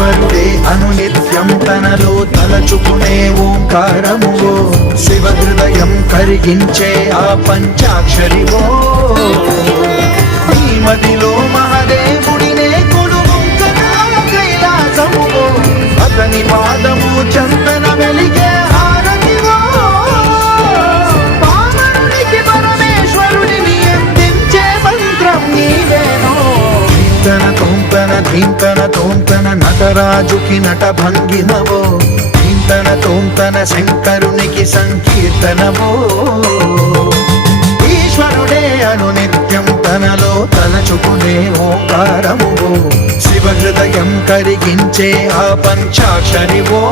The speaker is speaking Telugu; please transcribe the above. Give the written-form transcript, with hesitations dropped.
ఈశ్వరుడే అనునిత్యం తనలో తలచుకునే ఓంకారమువో శివ హృదయం కరిగించే ఆ పంచాక్షరివో ఈ మదిలో మహాదేవుడినే కొలువుంచగా కైలాసమువో అతని పాదము చందన వెలిగే హారతివో పావనునికి పరమేశ్వరుడిని అందించే మంత్రం నీవేనో ధీంతన తోంతన ధీంతన తోంతన నటరాజుకి నట భంగినవో ధీంతన తోంతన శంకరునికి సంకీర్తనవో ఈశ్వరుడే అనునిత్యం తనలో తలచుకునే ఓంకారమువో శివ హృదయం కరిగించే ఆ పంచాక్షరివో